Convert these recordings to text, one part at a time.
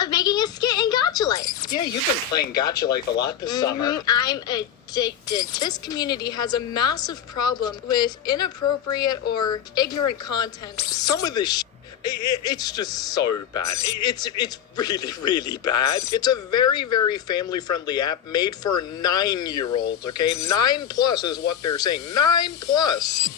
of making a skit in Gacha Life. Yeah, you've been playing Gacha Life a lot this summer. I'm addicted. This community has a massive problem with inappropriate or ignorant content. Some of this it's just so bad. It's really, really bad. It's a very, very family-friendly app made for 9-year-olds, okay? 9+ is what they're saying. 9+.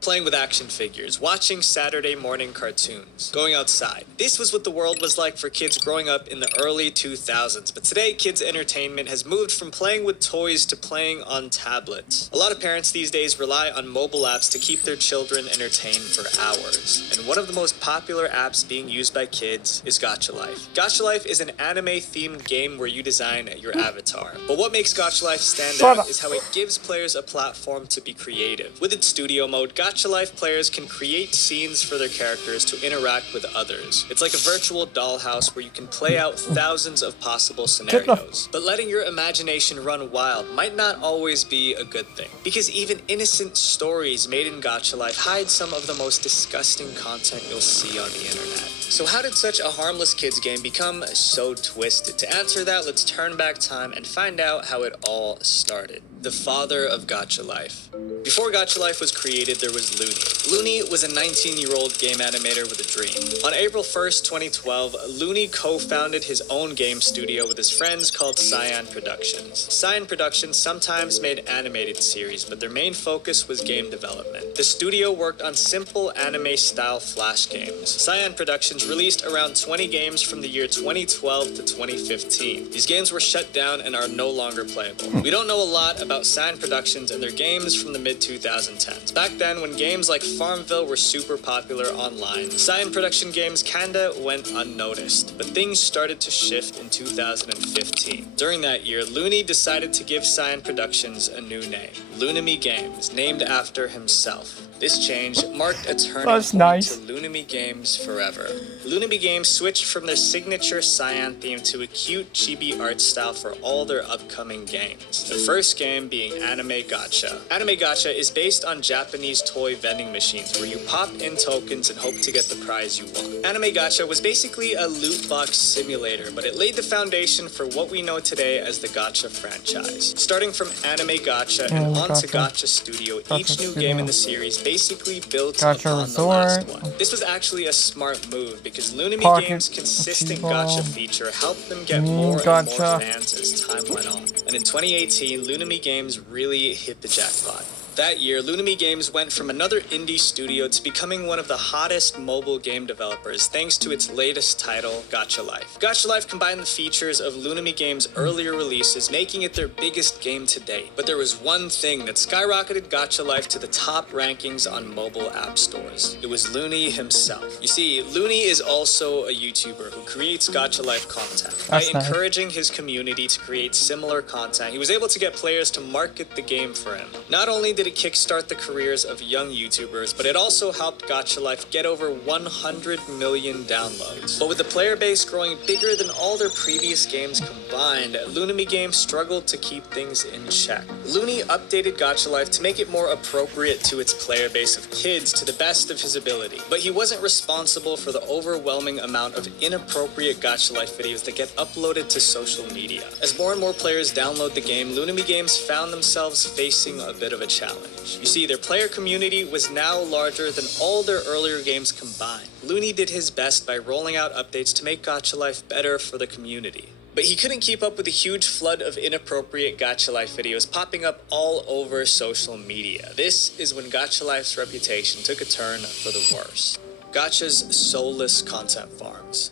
Playing with action figures, watching Saturday morning cartoons, going outside. This was what the world was like for kids growing up in the early 2000s, but today kids' entertainment has moved from playing with toys to playing on tablets. A lot of parents these days rely on mobile apps to keep their children entertained for hours, and one of the most popular apps being used by kids is Gacha Life. Gacha Life is an anime-themed game where you design your avatar, but what makes Gacha Life stand out is how it gives players a platform to be creative. With its studio mode, Gacha Life players can create scenes for their characters to interact with others. It's like a virtual dollhouse where you can play out thousands of possible scenarios. But letting your imagination run wild might not always be a good thing, because even innocent stories made in Gacha Life hide some of the most disgusting content you'll see on the internet. So how did such a harmless kids game become so twisted? To answer that, let's turn back time and find out how it all started. The father of Gacha Life. Before Gacha Life was created, there was Looney. Looney was a 19-year-old game animator with a dream. On April 1st, 2012, Looney co-founded his own game studio with his friends called Cyan Productions. Cyan Productions sometimes made animated series, but their main focus was game development. The studio worked on simple anime-style flash games. Cyan Productions released around 20 games from the year 2012 to 2015. These games were shut down and are no longer playable. We don't know a lot about Cyan Productions and their games from the mid-2010s. Back then, when games like Farmville were super popular online, Cyan Production games kinda went unnoticed, but things started to shift in 2015. During that year, Looney decided to give Cyan Productions a new name, Lunami Games, named after himself. This change marked a turning point to Lunami Games forever. Lunami Games switched from their signature Cyan theme to a cute chibi art style for all their upcoming games. The first game being Anime Gacha. Anime Gacha is based on Japanese toy vending machines where you pop in tokens and hope to get the prize you want. Anime Gacha was basically a loot box simulator, but it laid the foundation for what we know today as the Gacha franchise. Starting from Anime Gacha and onto Gacha Studio, each new game in the series basically built upon the last one. This was actually a smart move because Lunami Games' consistent Gacha feature helped them get more and more fans as time went on. And in 2018, Lunami Games really hit the jackpot. That year, Lunami Games went from another indie studio to becoming one of the hottest mobile game developers thanks to its latest title, Gacha Life. Gacha Life combined the features of Lunami Games' earlier releases, making it their biggest game to date. But there was one thing that skyrocketed Gacha Life to the top rankings on mobile app stores. It was Looney himself. You see, Looney is also a YouTuber who creates Gacha Life content. By encouraging his community to create similar content, he was able to get players to market the game for him. Not only did it kickstart the careers of young YouTubers, but it also helped Gacha Life get over 100 million downloads. But with the player base growing bigger than all their previous games combined, Lunami Games struggled to keep things in check. Looney updated Gacha Life to make it more appropriate to its player base of kids to the best of his ability, but he wasn't responsible for the overwhelming amount of inappropriate Gacha Life videos that get uploaded to social media. As more and more players download the game, Lunami Games found themselves facing a bit of a challenge. You see, their player community was now larger than all their earlier games combined. Looney did his best by rolling out updates to make Gacha Life better for the community. But he couldn't keep up with the huge flood of inappropriate Gacha Life videos popping up all over social media. This is when Gacha Life's reputation took a turn for the worse. Gacha's soulless content farms.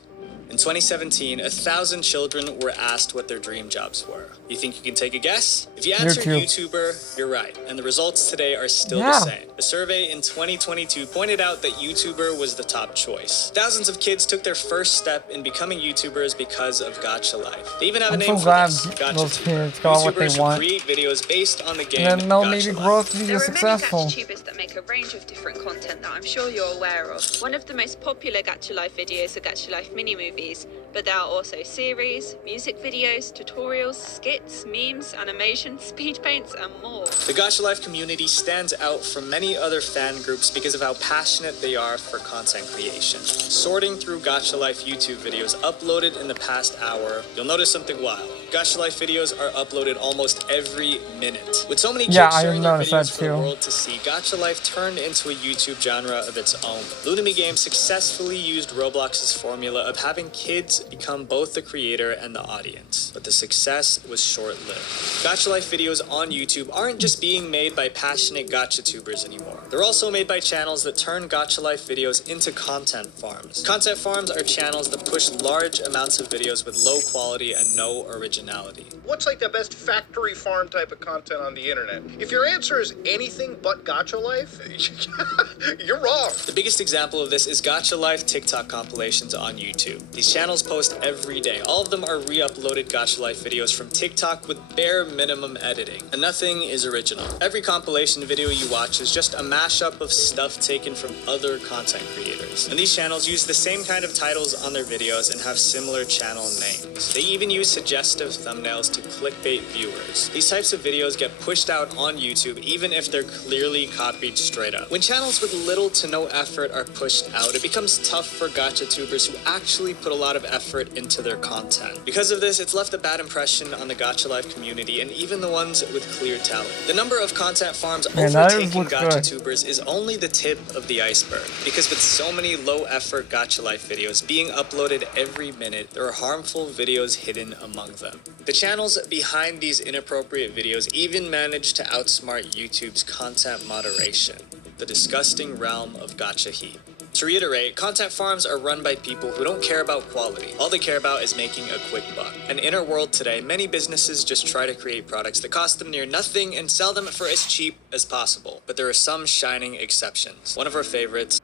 In 2017, 1,000 children were asked what their dream jobs were. You think you can take a guess? If you answered YouTuber, you're right, and the results today are still the same. A survey in 2022 pointed out that YouTuber was the top choice. Thousands of kids took their first step in becoming YouTubers because of Gacha Life. They even have a name for this, GachaTuber. YouTubers who create videos based on the game and then they'll maybe grow to be successful. There are many GachaTubers that make a range of different content that I'm sure you're aware of. One of the most popular Gacha Life videos are Gacha Life mini movies, movies, but there are also series, music videos, tutorials, skits, memes, animation, speed paints, and more. The Gacha Life community stands out from many other fan groups because of how passionate they are for content creation. Sorting through Gacha Life YouTube videos uploaded in the past hour, you'll notice something wild. Gacha Life videos are uploaded almost every minute. With so many kids Yeah, I sharing their noticed that videos for the too. world to see, Gacha Life turned into a YouTube genre of its own. Lunami Games successfully used Roblox's formula of having kids become both the creator and the audience, but the success was short-lived. Gacha Life videos on YouTube aren't just being made by passionate gacha tubers anymore. They're also made by channels that turn Gacha Life videos into content farms. Content farms are channels that push large amounts of videos with low quality and no originality. What's like the best factory farm type of content on the internet? If your answer is anything but Gacha Life, you're wrong. The biggest example of this is Gacha Life TikTok compilations on YouTube. These channels post every day. All of them are re-uploaded Gacha Life videos from TikTok with bare minimum editing, and nothing is original. Every compilation video you watch is just a mashup of stuff taken from other content creators. And these channels use the same kind of titles on their videos and have similar channel names. They even use suggestive thumbnails to clickbait viewers. These types of videos get pushed out on YouTube even if they're clearly copied straight up. When channels with little to no effort are pushed out, it becomes tough for gacha tubers who actually put a lot of effort into their content. Because of this, it's left a bad impression on the Gacha Life community and even the ones with clear talent. The number of content farms overtaking gacha tubers is only the tip of the iceberg, because with so many low effort Gacha Life videos being uploaded every minute, there are harmful videos hidden among them. The channels behind these inappropriate videos even manage to outsmart YouTube's content moderation, the disgusting realm of gacha heat. To reiterate, content farms are run by people who don't care about quality. All they care about is making a quick buck. And in our world today, many businesses just try to create products that cost them near nothing and sell them for as cheap as possible. But there are some shining exceptions. One of our favorites,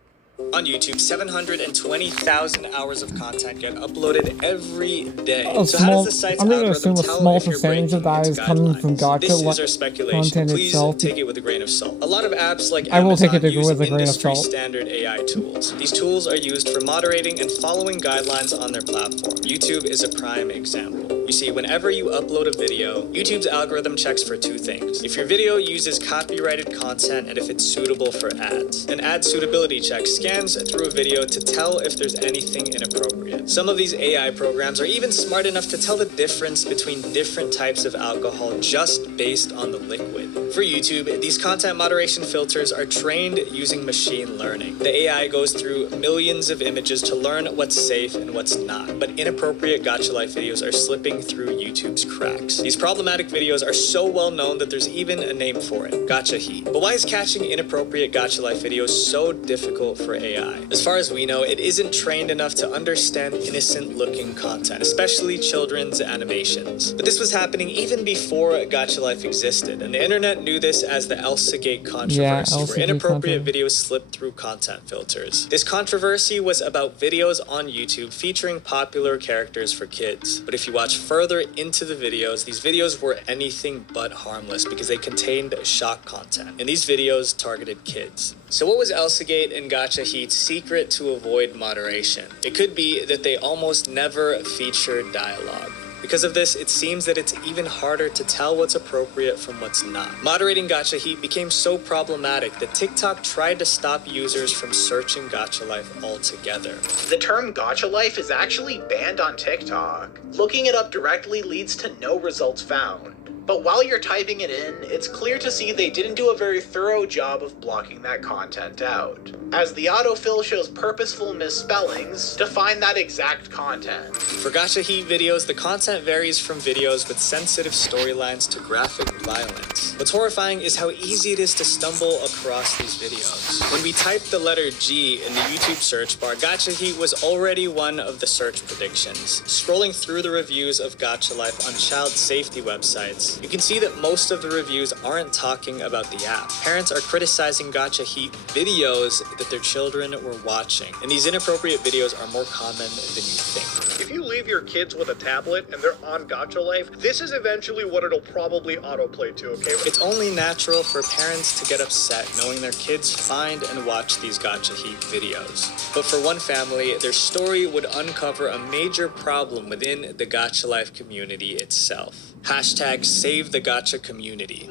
on YouTube, 720,000 hours of content get uploaded every day. So how does the site's I'm going to algorithm assume a tell small if you're percentage breaking of that its is coming guidelines? from Gacha This is our speculation. content Please itself. take it with a grain of salt. A lot of apps like I will take Amazon it use with a grain of industry salt. standard AI tools. These tools are used for moderating and following guidelines on their platform. YouTube is a prime example. You see, whenever you upload a video, YouTube's algorithm checks for two things: if your video uses copyrighted content and if it's suitable for ads. An ad suitability check scans through a video to tell if there's anything inappropriate. Some of these AI programs are even smart enough to tell the difference between different types of alcohol just based on the liquid. For YouTube, these content moderation filters are trained using machine learning. The AI goes through millions of images to learn what's safe and what's not, but inappropriate Gacha Life videos are slipping through YouTube's cracks. These problematic videos are so well known that there's even a name for it: Gacha Heat. But why is catching inappropriate Gacha Life videos so difficult for AI? As far as we know, it isn't trained enough to understand innocent-looking content, especially children's animations. But this was happening even before Gacha Life existed, and the internet knew this as the ElsaGate controversy, where inappropriate videos slipped through content filters. This controversy was about videos on YouTube featuring popular characters for kids. But if you watch further into the videos, these videos were anything but harmless because they contained shock content, and these videos targeted kids. So what was ElsaGate and Gacha Heat's secret to avoid moderation? It could be that they almost never featured dialogue. Because of this, it seems that it's even harder to tell what's appropriate from what's not. Moderating Gacha Heat became so problematic that TikTok tried to stop users from searching Gacha Life altogether. The term Gacha Life is actually banned on TikTok. Looking it up directly leads to no results found. But while you're typing it in, it's clear to see they didn't do a very thorough job of blocking that content out, as the autofill shows purposeful misspellings to find that exact content. For Gacha Heat videos, the content varies from videos with sensitive storylines to graphic violence. What's horrifying is how easy it is to stumble across these videos. When we typed the letter G in the YouTube search bar, Gacha Heat was already one of the search predictions. Scrolling through the reviews of Gacha Life on child safety websites, reviews. You can see that most of the reviews aren't talking about the app. Parents are criticizing Gacha Heat videos that their children were watching, and these inappropriate videos are more common than you think. If you leave your kids with a tablet and they're on Gacha Life, this is eventually what it'll probably autoplay to, okay? It's only natural for parents to get upset knowing their kids find and watch these Gacha Heat videos. But for one family, their story would uncover a major problem within the Gacha Life community itself. Hashtag Save the Gacha Community.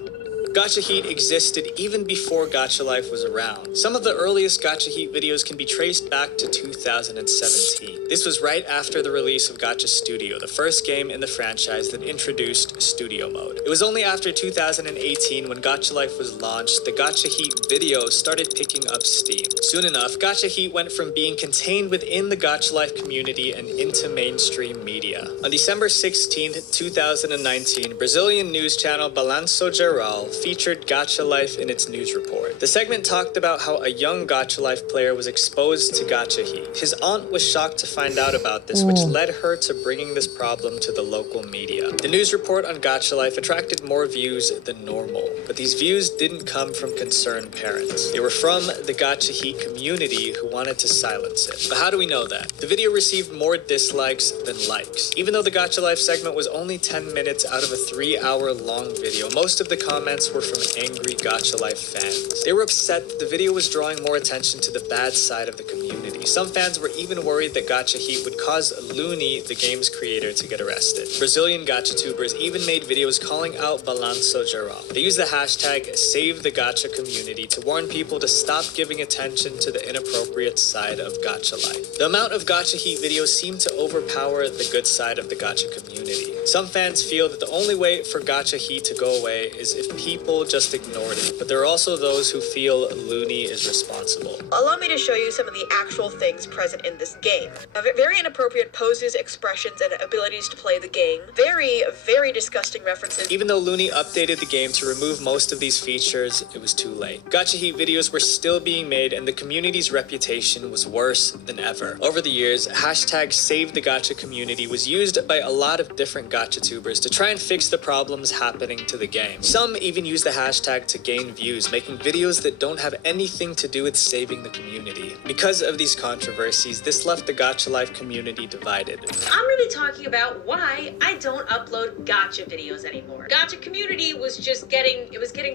Gacha Heat existed even before Gacha Life was around. Some of the earliest Gacha Heat videos can be traced back to 2017. This was right after the release of Gacha Studio, the first game in the franchise that introduced Studio Mode. It was only after 2018 when Gacha Life was launched, the Gacha Heat videos started picking up steam. Soon enough, Gacha Heat went from being contained within the Gacha Life community and into mainstream media. On December 16, 2019, Brazilian news channel Balanço Geral featured Gacha Life in its news report. The segment talked about how a young Gacha Life player was exposed to Gacha Heat. His aunt was shocked to find out about this, which led her to bringing this problem to the local media. The news report on Gacha Life attracted more views than normal, but these views didn't come from concerned parents. They were from the Gacha Heat community who wanted to silence it. But how do we know that? The video received more dislikes than likes. Even though the Gacha Life segment was only 10 minutes out of a 3-hour-long video, most of the comments were from angry Gacha Life fans. They were upset that the video was drawing more attention to the bad side of the community. Some fans were even worried that Gacha Heat would cause Looney, the game's creator, to get arrested. Brazilian Gachatubers even made videos calling out Balanço Geral. They used the hashtag Save the Gacha Community to warn people to stop giving attention to the inappropriate side of Gacha Life. The amount of Gacha Heat videos seemed to overpower the good side of the Gacha community. Some fans feel that the only way for Gacha Heat to go away is if people just ignored it, but there are also those who feel Looney is responsible. Allow me to show you some of the actual things present in this game. Very inappropriate poses, expressions, and abilities to play the game. Very disgusting references. Even though Looney updated the game to remove most of these features, it was too late. Gacha Heat videos were still being made and the community's reputation was worse than ever. Over the years, hashtag Save the Gacha Community was used by a lot of different Gachatubers to try and fix the problems happening to the game. Some even use the hashtag to gain views, making videos that don't have anything to do with saving the community. Because of these controversies, this left the Gacha Life community divided. I'm gonna be talking about why I don't upload Gacha videos anymore. Gacha community was just getting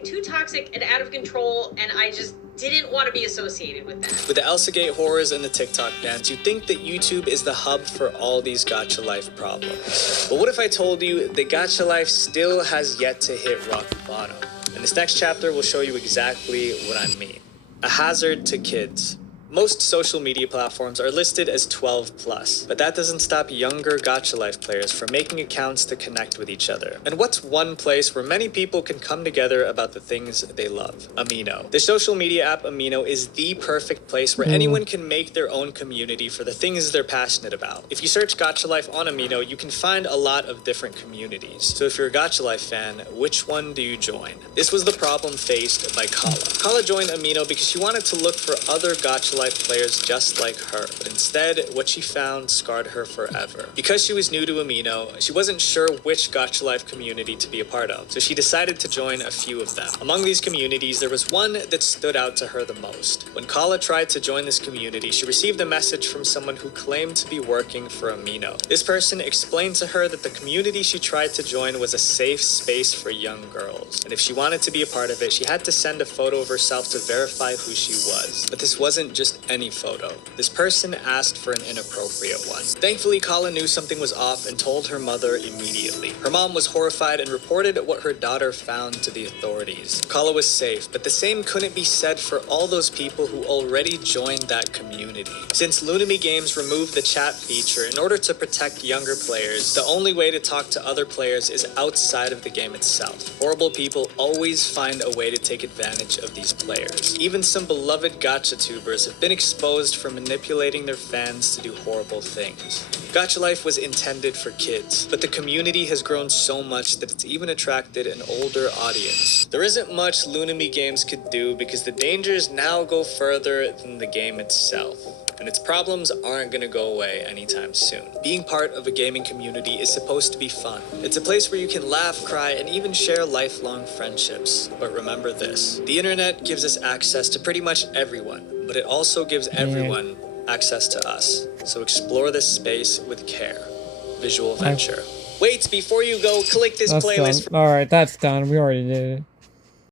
too toxic and out of control, and I just didn't want to be associated with that. With the Elsagate horrors and the TikTok bans, you'd think that YouTube is the hub for all these Gacha Life problems. But what if I told you that Gacha Life still has yet to hit rock bottom? And this next chapter will show you exactly what I mean. A hazard to kids. Most social media platforms are listed as 12+, but that doesn't stop younger Gacha Life players from making accounts to connect with each other. And what's one place where many people can come together about the things they love? Amino. The social media app Amino is the perfect place where anyone can make their own community for the things they're passionate about. If you search Gacha Life on Amino, you can find a lot of different communities. So if you're a Gacha Life fan, which one do you join? This was the problem faced by Kala. Kala joined Amino because she wanted to look for other Gacha Life players just like her, but instead, what she found scarred her forever. Because she was new to Amino, she wasn't sure which Gacha Life community to be a part of, so she decided to join a few of them. Among these communities, there was one that stood out to her the most. When Kala tried to join this community, she received a message from someone who claimed to be working for Amino. This person explained to her that the community she tried to join was a safe space for young girls, and if she wanted to be a part of it, she had to send a photo of herself to verify who she was. But this wasn't just any photo. This person asked for an inappropriate one. Thankfully, Kala knew something was off and told her mother immediately. Her mom was horrified and reported what her daughter found to the authorities. Kala was safe, but the same couldn't be said for all those people who already joined that community. Since Lunami Games removed the chat feature in order to protect younger players, the only way to talk to other players is outside of the game itself. Horrible people always find a way to take advantage of these players. Even some beloved Gachatubers have been exposed for manipulating their fans to do horrible things. Gacha Life was intended for kids, but the community has grown so much that it's even attracted an older audience. There isn't much Lunami Games could do because the dangers now go further than the game itself. and its problems aren't gonna go away anytime soon. Being part of a gaming community is supposed to be fun. It's a place where you can laugh, cry, and even share lifelong friendships. But remember this, the internet gives us access to pretty much everyone, but it also gives everyone access to us. So explore this space with care. Visual Venture. Wait, before you go, click this That's playlist. done. Alright, that's done. We already did it.